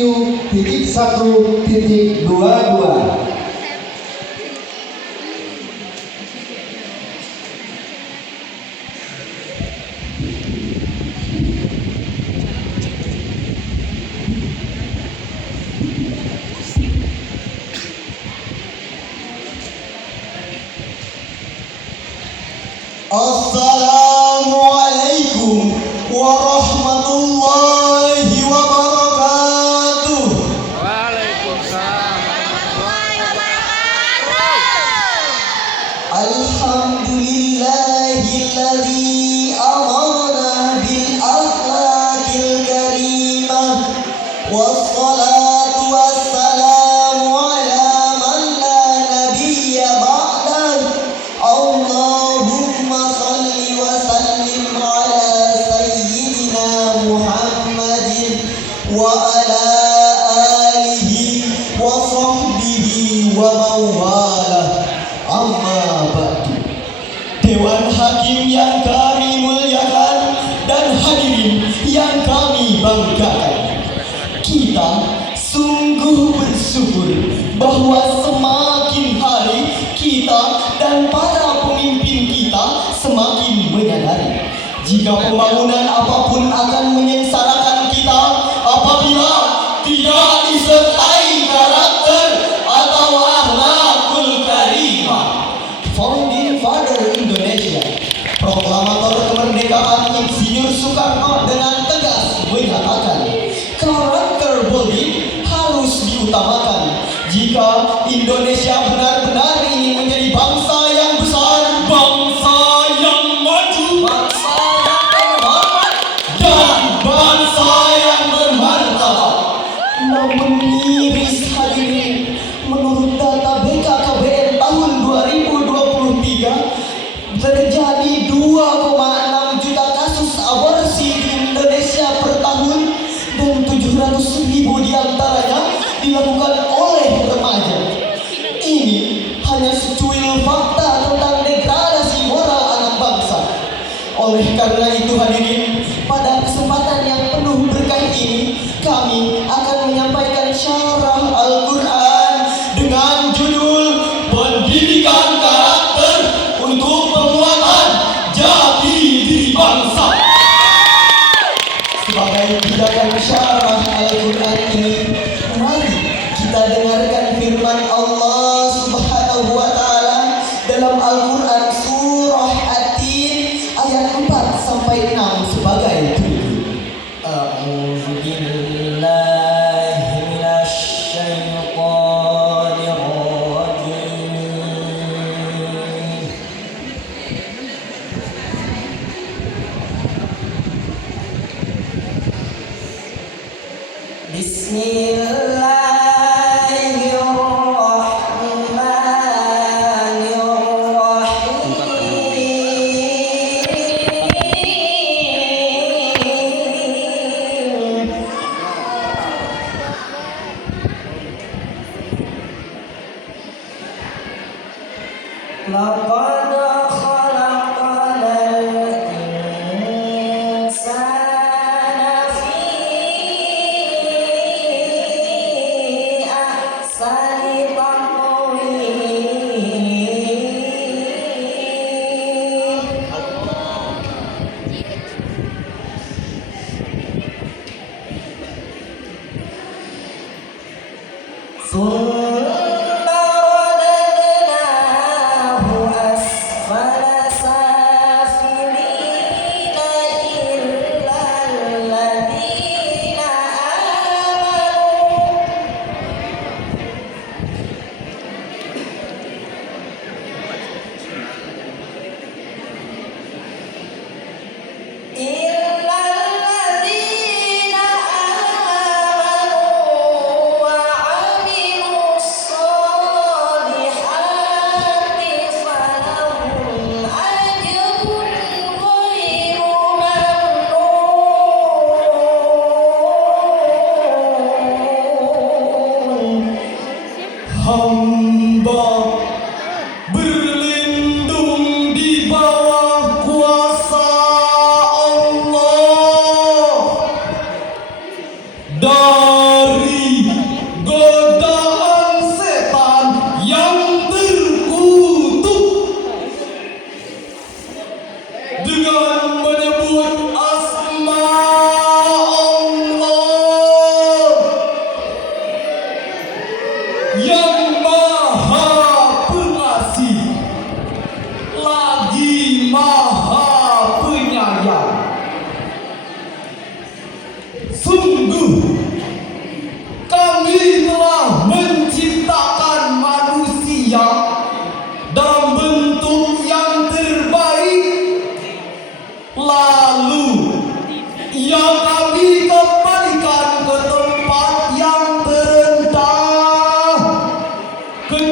IQ.1.22. Assalamualaikum warahmatullahi wabarakatuh. Waalaikumsalam warahmatullahi wabarakatuh. Alhamdulillahilladzi amarna bil akhlaqil karimah. Wassalatu wassalamu ala man la nabiyya ba'dah. Allahumma salli wa sallim ala sayyidina Muhammadin wa ala alihi wa sahbihi wa mawalah. Amma ba'du. Dewan Hakim yang kami muliakan dan hadirin yang kami banggakan, kita sungguh bersyukur bahwa semakin hari kita dan para pemimpin kita semakin menyadari jika pembangunan apapun akan menyengsarakan kita apabila tidak disertai karakter atau akhlakul karimah. Founding Father Indonesia, proklamator kemerdekaan Insinyur Soekarno dengan tegas menyatakan karakter building harus diutamakan jika Indonesia benar-benar ingin menjadi bangsa yang besar, bangsa yang maju, bangsa yang terhormat, dan bangsa yang bermartabat. Namun miris hadirin, menurut data BKKBN tahun 2023 terjadi 2,6 juta kasus aborsi di Indonesia per tahun dan 700.000 diantaranya dilakukan oleh remaja. Ini hanya secuil fakta tentang degradasi moral anak bangsa. Oleh karena itu hadirin, pada kesempatan yang penuh berkah ini kami akan menyampaikan syarah Al-Quran dengan judul Pendidikan Karakter untuk Penguatan Jati Diri Bangsa. Sebagai pijakan syarah Al-Quran ini, mari kita dengarkan firman Allah Subhanahu wa Ta'ala dalam Al-Quran surah At-Tin ayat 4 sampai 6 sebagai berikut. A'udzu billahi minasy syaithanir rajim. Laqad khalaqnal insana fi ahsani taqwim.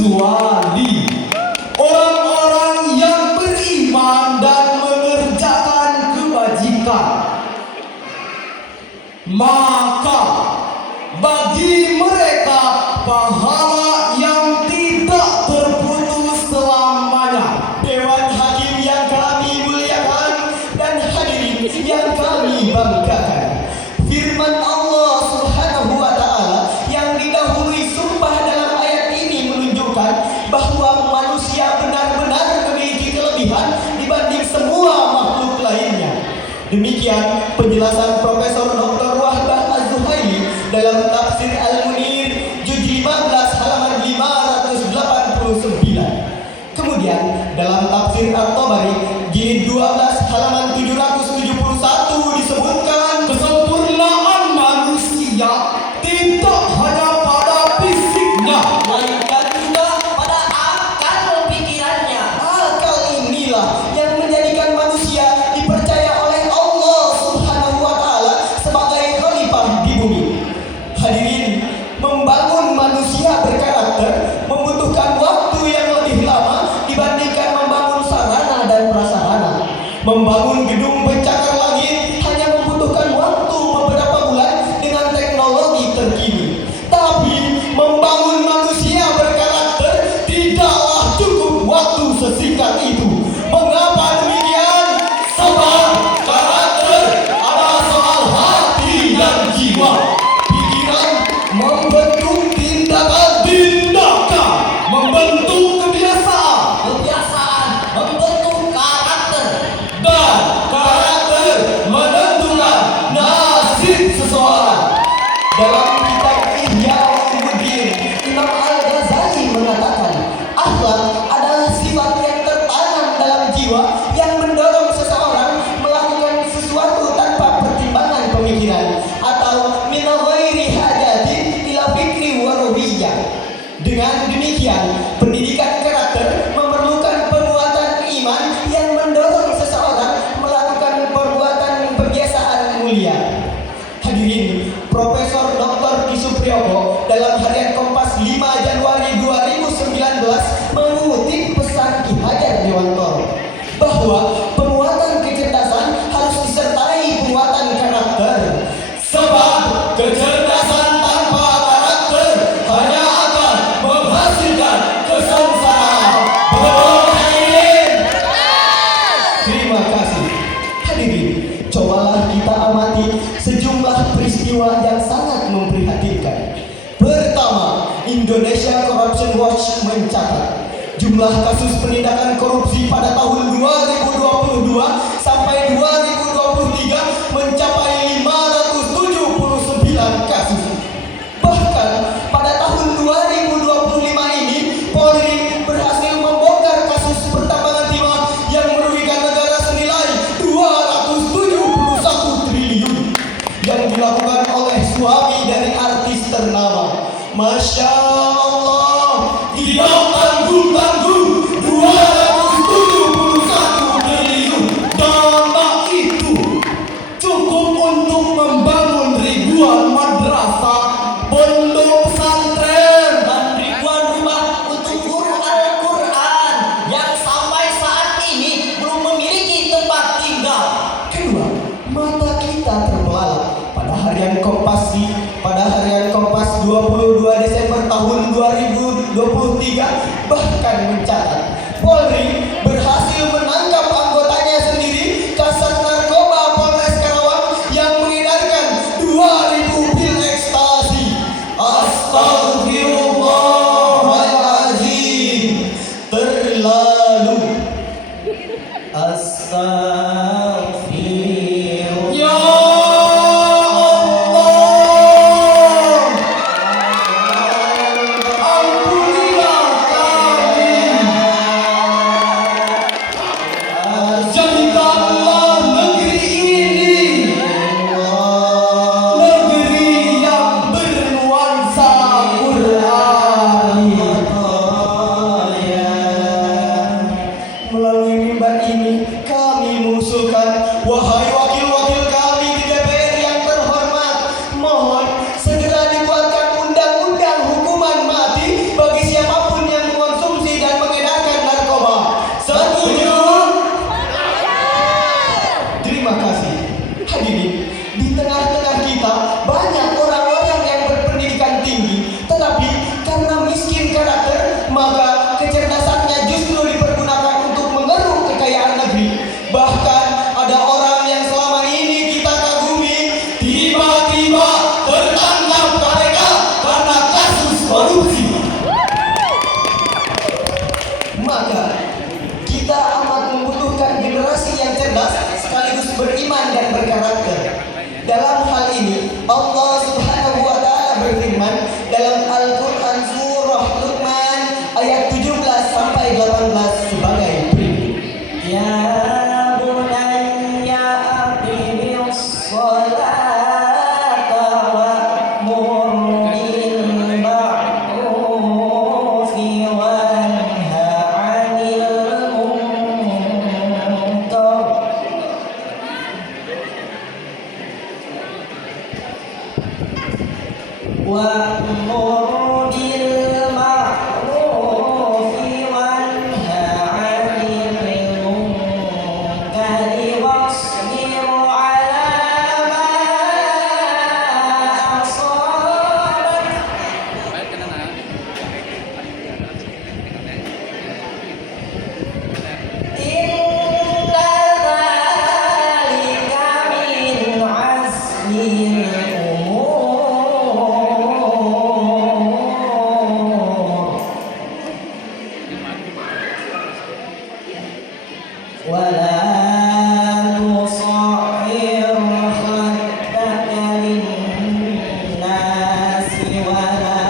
kecuali orang-orang yang beriman dan mengerjakan kebajikan. Maka bagi mereka pahala yang tidak terputus selamanya. Dewan Hakim yang kami muliakan dan hadirin yang kami banggakan, firman Allah Subhanahu wa Ta'ala yang didahului sumpah dalam ayat ini menunjukkan bahwa manusia benar-benar memiliki kelebihan dibanding semua makhluk lainnya. Demikian penjelasan Profesor Dr. Wahbah Az-Zuhaili dalam tafsir Al-Munir juz 15 halaman 589. Kemudian dalam tafsir At-Tabari jilid 12 halaman 771 disebutkan kesempurnaan manusia tidak hanya pada fisiknya, melainkan juga pada akal pikirannya. akal inilah yang menjadikan manusia dipercaya oleh Allah Subhanahu wa Ta'ala sebagai khalifah di bumi. Hadirin, membangun manusia berkarakter membutuhkan waktu yang lebih lama dibandingkan membangun sarana dan prasarana. Membangun gedung pencakar langit hanya membutuhkan waktu beberapa bulan dengan teknologi terkini. Tapi membangun manusia berkarakter tidaklah cukup waktu sesingkat itu. Mengapa demikian? Sebab karakter adalah soal hati dan jiwa. Pikiran membentuk tindakan membentuk kebiasaan, Membentuk karakter. dan karakter menentukan nasib seseorang. Dalam kitab Ihya Ulumuddin, Imam Al-Ghazali mengatakan, akhlak adalah sifat yang tertanam dalam jiwa yang mendorong seseorang melakukan sesuatu tanpa pertimbangan pemikiran atau min ghairi hajatin ila fikri wa ruhiyyah. Dengan demikian, pendidikan karakter memerlukan penguatan iman yang mendorong seseorang melakukan perbuatan kebiasaan mulia. Hadirin, Profesor Dr. Ki Supriyoko dalam harian Kompas 5 Januari 2019 mengutip pesan Ki Hajar Dewantoro bahwa penguatan kecerdasan harus disertai penguatan karakter. Sebab kecerdasan tanpa karakter hanya akan menghasilkan kesengsaraan. Betul, hadirin? Terima kasih. Hadirin, cobalah kita amati sejumlah peristiwa yang sangat memprihatinkan. Pertama, Indonesia Corruption Watch mencatat jumlah kasus penindakan korupsi pada tahun 2022 sampai 2023 mencapai 579 kasus. Bahkan pada tahun 2025 ini Polri berhasil membongkar kasus pertambangan timah yang merugikan negara senilai 271 triliun yang dilakukan oleh suami dari artis ternama. Masya Allah, tidak tanggung-tanggung 271 triliun. Dana itu cukup untuk membangun ribuan madrasah, pondok pesantren, Dan ribuan rumah untuk guru Al-Quran yang sampai saat ini belum memiliki tempat tinggal. Kedua, mata kita terbelalak pada harian Kompas 22 Desember tahun 2023 bahkan mencatat Polri berhasil menangkap anggotanya sendiri, Kasat Narkoba Polres Karawang, yang mengedarkan 2.000 pil ekstasi. Astagfirullahaladzim, terlalu. Astagfirullah. Ya Allah, ampunilah kami. wa'mur bil ma'ruf wanha 'anil munkari wasbir 'ala ma asabak. Inna dzalika min 'azmil umur. ولا تصعر خدك للناس ولا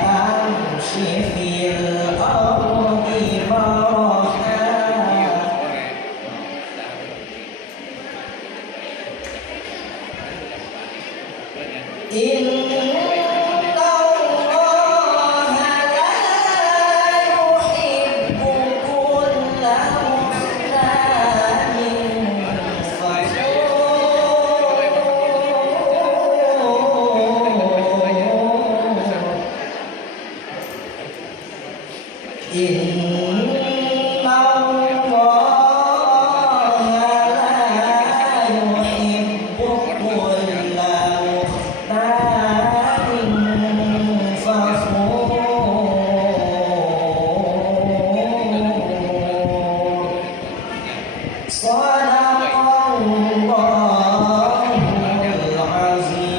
تمش في الأرض مرحا إن الله لا يحب كل مختال فخور. إن الله لا يحب كل مختال فخور. صدق الله العظيم.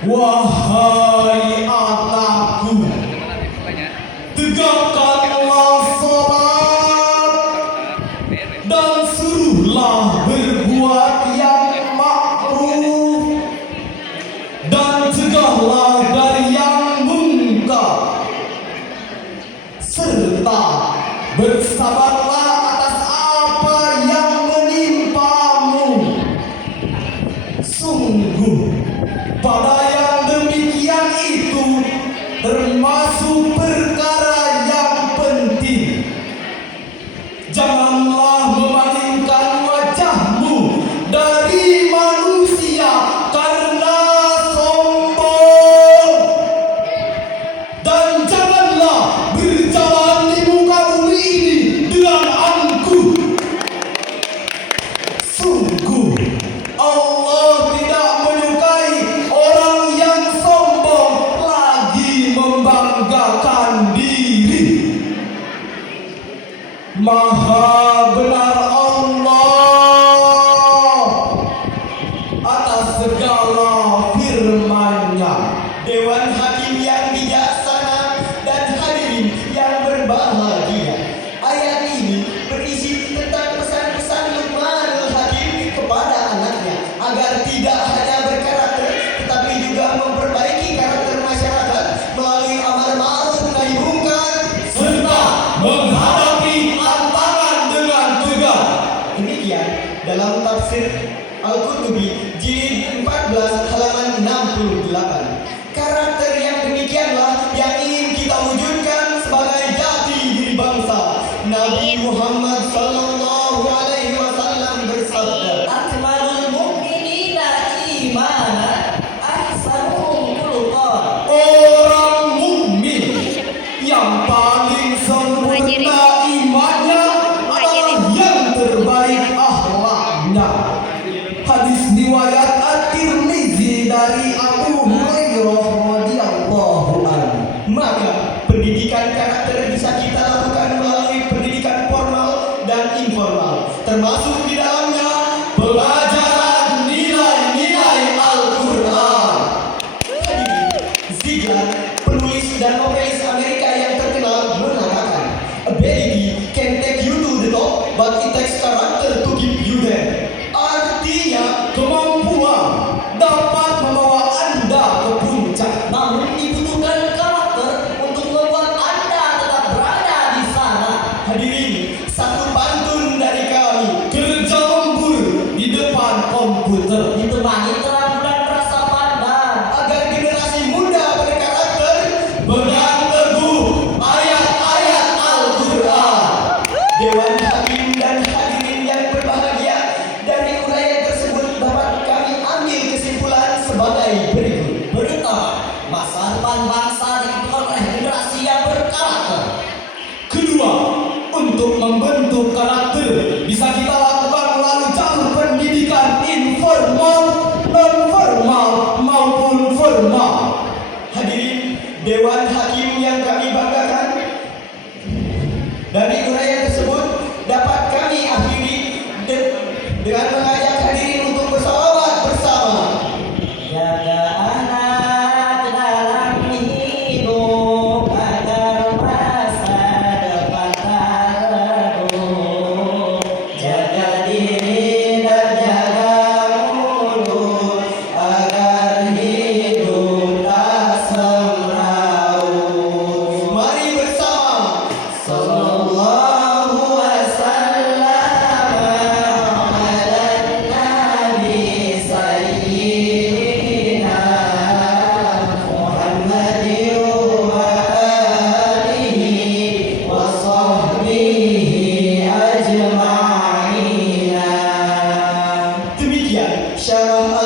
Wahai anakku, tegakkanlah salat dan suruhlah berbuat yang ma'ruf dan cegahlah dari yang munkar, serta bersabarlah atas apa yang menimpamu. Sungguh pada yang demikian itu termasuk perkara yang penting. Janganlah memalingkan wajahmu dari manusia karena sombong, dan janganlah berjalan di muka bumi ini dengan angkuh. Sungguh Allah tidak menyukai orang yang sombong lagi membanggakan diri. Maha benar Allah atas segala firman-Nya. Dewan Hakim yang bijaksana dan hadirin yang berbahagia, ayat ini berisi tentang pesan-pesan Luqmanul Hakim kepada anaknya agar tidak hanya berkarakter tetapi juga memperbaiki karakter masyarakat melalui amar ma'ruf nahi munkar serta menghadapi tantangan dengan tegar. Demikian dalam tafsir Al-Qurtubi jilid 14 halaman 68. Karakter yang demikianlah yang ingin kita wujudkan sebagai jati diri bangsa. Nabi Muhammad sallallahu alaihi wasallam bersabda, Akmalul mu'minina imanan ahsanuhum khuluqan. orang mukmin yang paling sempurna imannya adalah yang terbaik akhlaknya. Hadis riwayat At-Tirmizi dari Abu Hurairah radhiyallahu anhu. Maka pendidikan karakter bisa kita lakukan melalui pendidikan formal dan informal, termasuk di dalamnya pelajaran nilai-nilai Al-Quran. Hadirin, Ziegler, penulis dan novelis Amerika yang terkenal, mengatakan, ability can take you to the top, but it takes character to keep you there. Artinya, kemampuan dapat membawa sebagai berikut. Pertama, masa depan bangsa ditentukan oleh generasi yang berkarakter. Kedua, untuk membentuk karakter bisa kita lakukan melalui jalur pendidikan informal, non formal maupun formal. Hadirin Dewan Hakim yang kami banggakan, dari uraian tersebut dapat kami akhiri dengan mengajak hadirin untuk bersalawat bersama. Jaga anak dalam hidup agar masa depan tak redup. Jaga diri dan jaga mulut agar hidup tak semraut. Mari bersama. Sallallahu wasallam ala nabi sayyidina Muhammadin wa alihi wa sahbihi ajma'ina. Demikian syarah